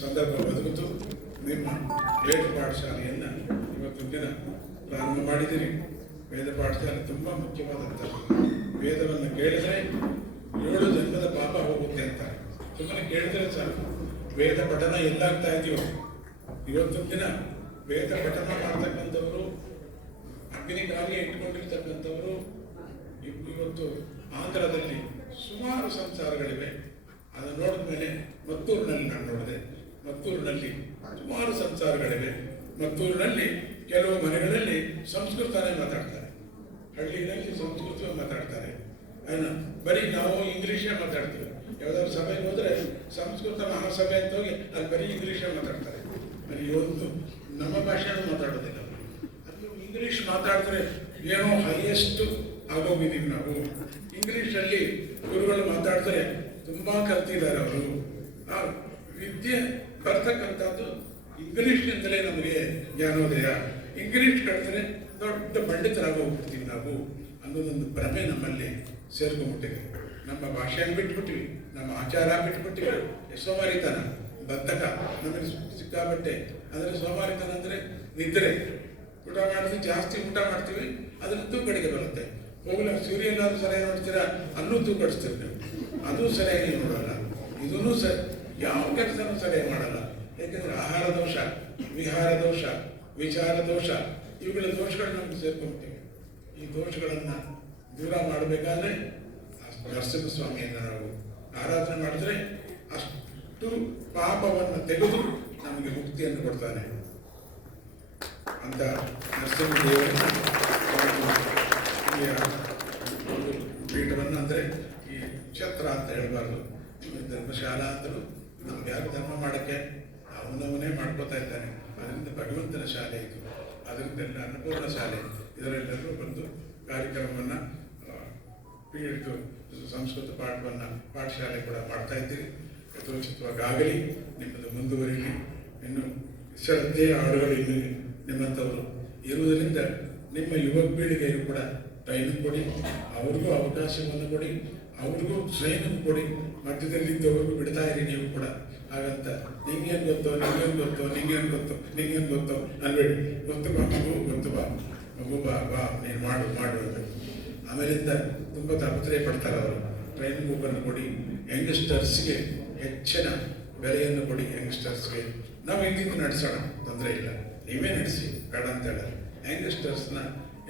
ಸಂದರ್ಭ ಬದುಕಿತು ನಿಮ್ಮ ವೇದ ಪಾಠಶಾಲೆಯನ್ನು ಇವತ್ತು ದಿನ ಪ್ರಾರಂಭ ಮಾಡಿದ್ದೀರಿ. ವೇದ ಪಾಠಶಾಲೆ ತುಂಬ ಮುಖ್ಯವಾದಂಥದ್ದು. ವೇದವನ್ನು ಕೇಳಿದರೆ 7 ಜನ್ಮದ ಪಾಪ ಹೋಗುತ್ತೆ ಅಂತ ಸುಮ್ಮನೆ ಕೇಳಿದರೆ ಸಾಕು. ವೇದ ಪಠನ ಎಲ್ಲಾಗ್ತಾ ಇದೆಯೋ ಇವತ್ತು ದಿನ ವೇದ ಪಠನ ಮಾಡ್ತಕ್ಕಂಥವರು, ಅಗ್ನಿ ಕಾರ್ಯ ಇಟ್ಕೊಂಡಿರ್ತಕ್ಕಂಥವರು ಇವತ್ತು ಆಂಧ್ರದಲ್ಲಿ ಸುಮಾರು ಸಂಸಾರಗಳಿವೆ. ಅದನ್ನು ನೋಡಿದ ಮೇಲೆ ಮತ್ತೂರಿನಲ್ಲಿ ನಾನು ನೋಡಿದೆ. ಮತ್ತೂರಿನಲ್ಲಿ ಸುಮಾರು ಸಂಸಾರಗಳಿವೆ. ಮತ್ತೂರಿನಲ್ಲಿ ಕೆಲವು ಮನೆಗಳಲ್ಲಿ ಸಂಸ್ಕೃತನೇ ಮಾತಾಡ್ತಾರೆ, ಹಳ್ಳಿಗಳಲ್ಲಿ ಸಂಸ್ಕೃತ ಮಾತಾಡ್ತಾರೆ. ಬರೀ ನಾವು ಇಂಗ್ಲೀಷೇ ಮಾತಾಡ್ತೀವಿ. ಯಾವುದಾದ್ರು ಸಭೆಗೆ ಹೋದರೆ ಸಂಸ್ಕೃತ ಮಹಾಸಭೆ ಅಂತ ಹೋಗಿ ಅಲ್ಲಿ ಬರೀ ಇಂಗ್ಲೀಷೇ ಮಾತಾಡ್ತಾರೆ. ಬರೀ ಒಂದು ನಮ್ಮ ಭಾಷೆನೂ ಮಾತಾಡೋದಿಲ್ಲ. ಅದು ಇಂಗ್ಲೀಷ್ ಮಾತಾಡಿದ್ರೆ ಏನೋ ಹೈಯೆಸ್ಟ್ ಆಗೋಗಿದ್ದೀವಿ ನಾವು. ಇಂಗ್ಲೀಷಲ್ಲಿ ಗುರುಗಳು ಮಾತಾಡಿದ್ರೆ ತುಂಬ ಕಲ್ತಿದ್ದಾರೆ ಅವರು. ಆ ವಿದ್ಯೆ ಬರ್ತಕ್ಕಂಥದ್ದು ಇಂಗ್ಲೀಷ್ನಿಂದಲೇ ನಮಗೆ ಜ್ಞಾನೋದಯ. ಇಂಗ್ಲೀಷ್ ಕಲಿತರೆ ದೊಡ್ಡ ಪಂಡಿತರಾಗೋಗ್ಬಿಡ್ತೀವಿ ನಾವು ಅನ್ನೋದೊಂದು ಭ್ರಮೆ ನಮ್ಮಲ್ಲಿ ಸೇರ್ಕೊಂಡ್ಬಿಟ್ಟಿದೆ. ನಮ್ಮ ಭಾಷೆಯನ್ನು ಬಿಟ್ಬಿಟ್ಟಿವಿ, ನಮ್ಮ ಆಚಾರ ಬಿಟ್ಬಿಟ್ಟಿವಿ. ಸೋಮಾರಿತನ, ಬದ್ಧಕ ನಮಗೆ ಸಿಕ್ಕಾಬಟ್ಟೆ. ಅಂದರೆ ಸೋಮಾರಿತನ ಅಂದರೆ ನಿದ್ರೆ. ಊಟ ಮಾಡಿದ್ರೆ ಜಾಸ್ತಿ ಊಟ ಮಾಡ್ತೀವಿ, ಅದನ್ನು ತೂಕಡಿಗೆ ಬರುತ್ತೆ. ಹೋಗಲ್ಲ, ಸೂರ್ಯನಾದ್ರೂ ಸರಿಯಾಗಿ ನೋಡ್ತೀರಾ, ಅಲ್ಲೂ ತೂಕಡಿಸ್ತೀವಿ ನೀವು, ಅದು ಸರಿಯಾಗಿ ನೋಡೋಲ್ಲ. ಇದೂ ಯಾವ ಕೆಲಸನೂ ಸರಿಯಾಗಿ ಮಾಡಲ್ಲ. ಯಾಕೆಂದರೆ ಆಹಾರ ದೋಷ, ವಿಹಾರ ದೋಷ, ವಿಚಾರ ದೋಷ, ಇವುಗಳ ದೋಷಗಳು ನಮ್ಗೆ ಸೇರ್ಕೊಂಡ್ಬಿಟ್ಟಿವೆ. ಈ ದೋಷಗಳನ್ನು ದೂರ ಮಾಡಬೇಕಾದ್ರೆ ನರಸಿಂಹಸ್ವಾಮಿಯನ್ನು ನಾವು ಆರಾಧನೆ ಮಾಡಿದ್ರೆ ಅಷ್ಟು ಪಾಪವನ್ನು ತೆಗೆದು ನಮಗೆ ಮುಕ್ತಿಯನ್ನು ಕೊಡ್ತಾನೆ ಅಂತ ನರಸಿಂಹದೇವರ ಪೀಠವನ್ನು, ಅಂದರೆ ಈ ಕ್ಷೇತ್ರ ಅಂತ ಹೇಳಬಾರ್ದು, ಧರ್ಮಶಾಲಾ ಅಂತಲೂ ನಮ್ಗೆ ಯಾರು ಧರ್ಮ ಮಾಡೋಕ್ಕೆ ಅವನವನೇ ಮಾಡ್ಕೋತಾ ಇದ್ದಾನೆ. ಅದರಿಂದ ಭಗವಂತನ ಶಾಲೆ ಇದು. ಅದರಿಂದೆಲ್ಲ ಅನ್ನಪೂರ್ಣ ಶಾಲೆ. ಇದರೆಲ್ಲರೂ ಬಂದು ಕಾರ್ಯಕ್ರಮವನ್ನು ಪೀಳಿತು ಸಂಸ್ಕೃತ ಪಾಠಶಾಲೆ ಕೂಡ ಮಾಡ್ತಾ ಇದ್ದೀರಿ. ಯಥೋಚಿತವಾಗಲಿ ನಿಮ್ಮದು ಮುಂದುವರಿಲಿ. ಇನ್ನು ಶ್ರದ್ಧೆಯ ಹಾಡುಗಳು ಇನ್ನು ನಿಮ್ಮಂಥವರು ಇರುವುದರಿಂದ ನಿಮ್ಮ ಯುವ ಪೀಳಿಗೆಯು ಕೂಡ ಟ್ರೈನಿಂಗ್ ಕೊಡಿ, ಅವ್ರಿಗೂ ಅವಕಾಶವನ್ನು ಕೊಡಿ, ಅವ್ರಿಗೂ ಟ್ರೈನಿಂಗ್ ಕೊಡಿ. ಮಧ್ಯದಲ್ಲಿದ್ದವ್ರಿಗೂ ಬಿಡ್ತಾ ಇರಿ ನೀವು ಕೂಡ. ಹಾಗಂತ ನಿಂಗೇನು ಗೊತ್ತೋ, ನಿಂಗೇನು ಗೊತ್ತೋ, ನಿಂಗೇನು ಗೊತ್ತೋ, ನಿಂಗೇನು ಗೊತ್ತೋ ಅನ್ಬೇಡಿ. ಗೊತ್ತು ಬಾ ಮಗು, ಗೊತ್ತು ಬಾ ಮಗು, ಬಾ ಬಾ ನೀನು ಮಾಡು ಮಾಡು ಅಂತ. ಆಮೇಲಿಂದ ತುಂಬ ತಾಪತ್ರಯ ಪಡ್ತಾರೆ ಅವರು. ಟ್ರೈನಿಂಗ್ ಬುಕ್ಕನ್ನು ಕೊಡಿ. ಯಂಗ್ಸ್ಟರ್ಸ್ಗೆ ಹೆಚ್ಚಿನ ಬೆಲೆಯನ್ನು ಕೊಡಿ. ಯಂಗ್ಸ್ಟರ್ಸ್ಗೆ ನಾವು ಹೆಂಗಿಂದು ನಡೆಸೋಣ, ತೊಂದರೆ ಇಲ್ಲ, ನೀವೇ ನಡೆಸಿ, ಬೇಡ ಅಂತ ಹೇಳೋದು. ಯಂಗ್ಸ್ಟರ್ಸ್ನ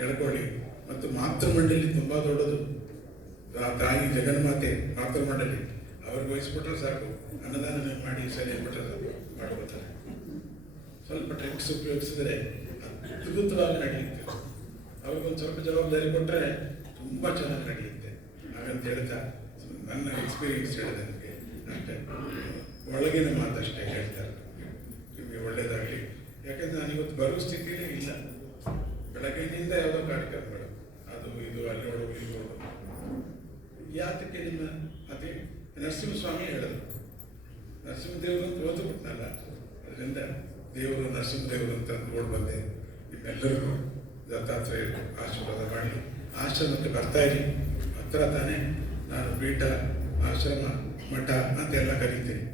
ಎಳ್ಕೊಳ್ಳಿ. ಮತ್ತು ಮಾತೃಮಂಡಲಿ ತುಂಬ ದೊಡ್ಡದು. ತಾಯಿ ಜಗನ್ಮಾತೆ ಮಾತೃಮಂಡಲಿ ಅವ್ರಿಗೆ ವಹಿಸ್ಬಿಟ್ರೆ ಸಾಕು. ಅನ್ನದಾನ ಮಾಡಿ ಸರಿ ಬಿಟ್ಟರೆ ಮಾಡ್ಕೋತಾರೆ. ಸ್ವಲ್ಪ ಟ್ರಿಕ್ಸ್ ಉಪಯೋಗಿಸಿದ್ರೆ ಅದ್ಭುತವಾಗಿ ನಡೆಯುತ್ತೆ. ಅವ್ರಿಗೊಂದು ಸ್ವಲ್ಪ ಜವಾಬ್ದಾರಿ ಕೊಟ್ಟರೆ ತುಂಬ ಚೆನ್ನಾಗಿ ನಡೆಯುತ್ತೆ. ಹಾಗಂತ ಹೇಳ್ತಾ ನನ್ನ ಎಕ್ಸ್ಪೀರಿಯನ್ಸ್ ಹೇಳಿದೆ ನನಗೆ ಅಷ್ಟೇ. ಒಳಗಿನ ಮಾತಷ್ಟೇ ಹೇಳ್ತಾರೆ. ನಿಮಗೆ ಒಳ್ಳೆಯದಾಗಲಿ. ಯಾಕೆಂದರೆ ನಾನಿವತ್ತು ಬರೋ ಸ್ಥಿತಿಯೇ ಇಲ್ಲ. ಬೆಳಗ್ಗೆಯಿಂದ ಯಾವುದೋ ಕಾರ್ಯಕ್ರಮಗಳು, ಅದು ಇದು, ಅಲ್ಲಿ ಹೊಡೋದು ಇದು ಹೊಡೋದು. ಯಾತಕ್ಕೆ ನಿಮ್ಮ ಅದೇ ನರಸಿಂಹಸ್ವಾಮಿ ಹೇಳಿದ್ರು. ನರಸಿಂಹದೇವರು ಅಂತ ಓದ್ಬಿಟ್ನಲ್ಲ, ಅದರಿಂದ ದೇವರು ನರಸಿಂಹದೇವರು ಅಂತ ನೋಡಿ ಬಂದೆ. ನಿಮ್ಮೆಲ್ಲರಿಗೂ ದತ್ತಾತ್ರೇಯರು ಆಶೀರ್ವಾದ ಮಾಡಿ ಆಶ್ರಮಕ್ಕೆ ಬರ್ತಾ ಇರಿ. ಹತ್ರ ತಾನೇ ನಾನು ಪೀಠ, ಆಶ್ರಮ, ಮಠ ಅಂತೆಲ್ಲ ಕರೀತೀನಿ.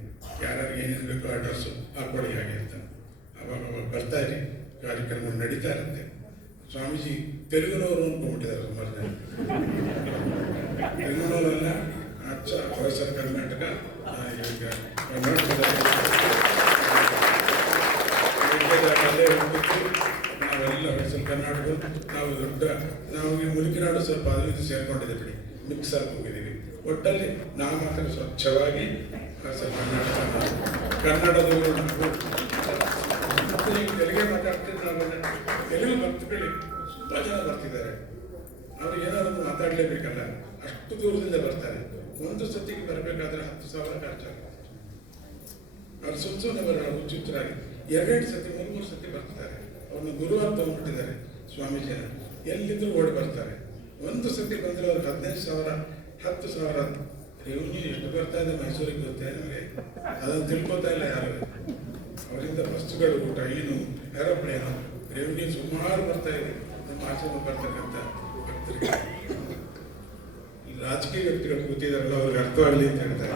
ಯಾರ್ಯಾರಿಗೆ ಏನೇನು ಬೇಕೋ ಅಡ್ರೆಸ್ಸು ಹಾಕೊಳ್ಳಿ ಹಾಗೆ ಅಂತ. ಅವಾಗ ಬರ್ತಾ ಇರಿ. ಕಾರ್ಯಕ್ರಮ ನಡೀತಾ ಇರುತ್ತೆ. ಸ್ವಾಮೀಜಿ ತೆಲುಗುನವರು ಅಂದ್ಕೊಂಡ್ಬಿಟ್ಟಿದ್ದಾರೆ ಸುಮಾರು ಜನ. ತೆಲುಗುನವರೆಲ್ಲ ಅಚ್ಚ ಹೊರಸರ ಕರ್ನಾಟಕ, ಈಗ ನಾವೆಲ್ಲ ಹೊರಸರ ಕರ್ನಾಟಕ, ನಾವು ದೊಡ್ಡ, ನಾವು ಈ ಮುಲ್ಕಿನಾಡು ಸ್ವಲ್ಪ ಅದು ಇದು ಸೇರ್ಕೊಂಡಿದೆ ಬಿಡಿ, ಮಿಕ್ಸ್ ಆಗಿ ಹೋಗಿದ್ದೀವಿ. ಒಟ್ಟಲ್ಲಿ ನಾವು ಮಾತ್ರ ಸ್ವಚ್ಛವಾಗಿ ಹೊರಸರ ಕರ್ನಾಟಕ, ಕನ್ನಡದವರು ನಾವು ಈಗ ತೆಲುಗೇ ಮಾತಾಡ್ತಿದ್ದು. ನಾವೆಲ್ಲ ತೆಲುಗು ಭಕ್ತಗಳು ತುಂಬ ಜನ ಬರ್ತಿದ್ದಾರೆ. ಅವ್ರಿಗೆ ಏನಾದ್ರು ಮಾತಾಡಲೇಬೇಕಲ್ಲ, ಅಷ್ಟು ದೂರದಿಂದ ಬರ್ತಾರೆ. ಒಂದು ಸತಿಗೆ ಬರಬೇಕಾದ್ರೆ 10,000 ಖರ್ಚಾಗುತ್ತೆ. ಅವ್ರು ಸುಮ್ಮನೆ ಬರೋಣ ಹುಚ್ಚುಚ್ಚರಾಗಿ 2 ಸತಿ 3 ಸತಿ ಬರ್ತಾರೆ. ಅವ್ರನ್ನ ಗುರುವಾರ ತಗೊಂಡ್ಬಿಟ್ಟಿದ್ದಾರೆ ಸ್ವಾಮೀಜಿನ. ಎಲ್ಲಿದ್ದರೂ ಓಡಿ ಬರ್ತಾರೆ. ಒಂದು ಸತಿ ಬಂದರೆ ಅವ್ರಿಗೆ 15,000 10,000 ರೆವಿನ್ಯೂ ಎಷ್ಟು ಬರ್ತಾ ಇದೆ ಮೈಸೂರಿಗೆ ಗೊತ್ತೇ ನಮಗೆ. ಅದನ್ನು ತಿಳ್ಕೊತಾ ಇಲ್ಲ ಯಾರು. ಅವರಿಂದ ಬಸ್ಸುಗಳು, ಟ್ರೈನು, ಏರೋಪ್ಲೇನು, ರೆವಿನ್ಯೂ ಸುಮಾರು ಬರ್ತಾ ಇದೆ ನಮ್ಮ ಆಶ್ರಮ ಬರ್ತಕ್ಕಂಥ ಭಕ್ತರಿಗೆ. ರಾಜಕೀಯ ವ್ಯಕ್ತಿಗಳು ಕೂತಿದಾರಲ್ಲ, ಅವ್ರಿಗೆ ಅರ್ಥವಾಗಲಿ ಅಂತ ಹೇಳ್ತಾರೆ.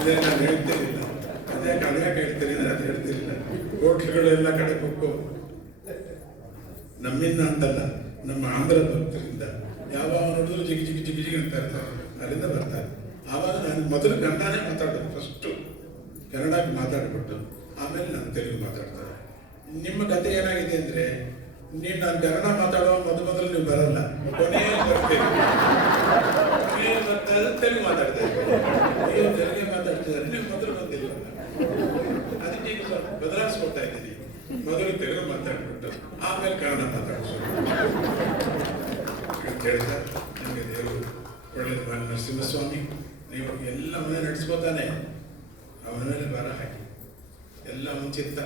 ಇದೇ ನಾನು ಹೇಳ್ತಿರ್ಲಿಲ್ಲ, ಅದೇ ಯಾಕೆ ಹೇಳ್ತೀನಿ ಅದು ಹೇಳ್ತಿರ್ಲಿಲ್ಲ. ಹೋಟ್ಲುಗಳು ಎಲ್ಲ ಕಡೆ ಬುಕ್ಕು ನಮ್ಮಿಂದ ಅಂತಲ್ಲ, ನಮ್ಮ ಆಂಧ್ರ ಭಕ್ತರಿಂದ ಯಾವಾಗ ನೋಡಿದ್ರು ಜಿಗಿ ಜಿಗಿ ಜಿಗಿ ಜಿಗಿ ಅಂತ ಇರ್ತಾರೆ, ಅಲ್ಲಿಂದ ಬರ್ತಾರೆ. ಆವಾಗ ನಾನು ಮೊದಲು ಕನ್ನಡನೇ ಮಾತಾಡೋದು, ಫಸ್ಟು ಕನ್ನಡಕ್ಕೆ ಮಾತಾಡ್ಬಿಟ್ಟು ಆಮೇಲೆ ನಾನು ತೆಲುಗು ಮಾತಾಡ್ತಾರೆ. ನಿಮ್ಮ ಕತೆ ಏನಾಗಿದೆ ಅಂದರೆ, ನಾನು ಕನ್ನಡ ಮಾತಾಡುವ ಮೊದಲು ನೀವು ಬರಲ್ಲ, ಕೊನೆಯಲ್ಲಿ ಬರ್ತೀರಿ, ಕೊನೆಯಲ್ಲಿ ಬರ್ತಾ ತೆಲುಗು ಮಾತಾಡ್ತಾ ಇದ್ದಾರೆ, ನೀವು ತೆಲುಗೇ ಮಾತಾಡ್ತಿದ್ದಾರೆ, ನೀವು ಮೊದಲು ಬಂದಿಲ್ಲ. ಅದಕ್ಕೆ ಈಗ ಸ್ವಲ್ಪ ಬದಲಾಯಿಸ್ಕೊಳ್ತಾ ಇದ್ದೀನಿ, ಮೊದಲು ತೆಲುಗು ಮಾತಾಡ್ಬಿಟ್ಟು ಆಮೇಲೆ ಕನ್ನಡ ಮಾತಾಡಿಸೋದು ಅಂತ ಹೇಳ್ತಾ, ನಿಮಗೆ ದೇವರು ಒಳ್ಳೆಯದು ಮಾಡಿ. ನರಸಿಂಹಸ್ವಾಮಿ ನೀವು ಎಲ್ಲ ಮನೆ ನಡೆಸ್ಕೋತಾನೆ, ಅವನ ಮೇಲೆ ಭಾರ ಹಾಕಿ, ಎಲ್ಲ ಅವನ ಚಿತ್ತ,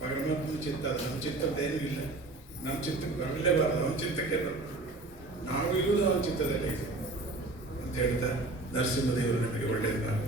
ಪರಮಾತ್ಮನ ಚಿತ್ತ, ಅದು ನಮ್ಮ ಚಿತ್ತದ್ದೇನೂ ಇಲ್ಲ. ನಮ್ಮ ಚಿತ್ತಕ್ಕೆ ಬರಲೇಬಾರದು, ಅವನ ಚಿತ್ತಕ್ಕೆ ಬರಬೇಕು. ನಾವು ಇರುವುದು ಅವನ ಚಿತ್ತದಲ್ಲೇ ಇದೆ ಅಂತ ಹೇಳ್ತಾ, ನರಸಿಂಹದೇವರು ನಮಗೆ ಒಳ್ಳೆಯದು ಮಾಡಿ.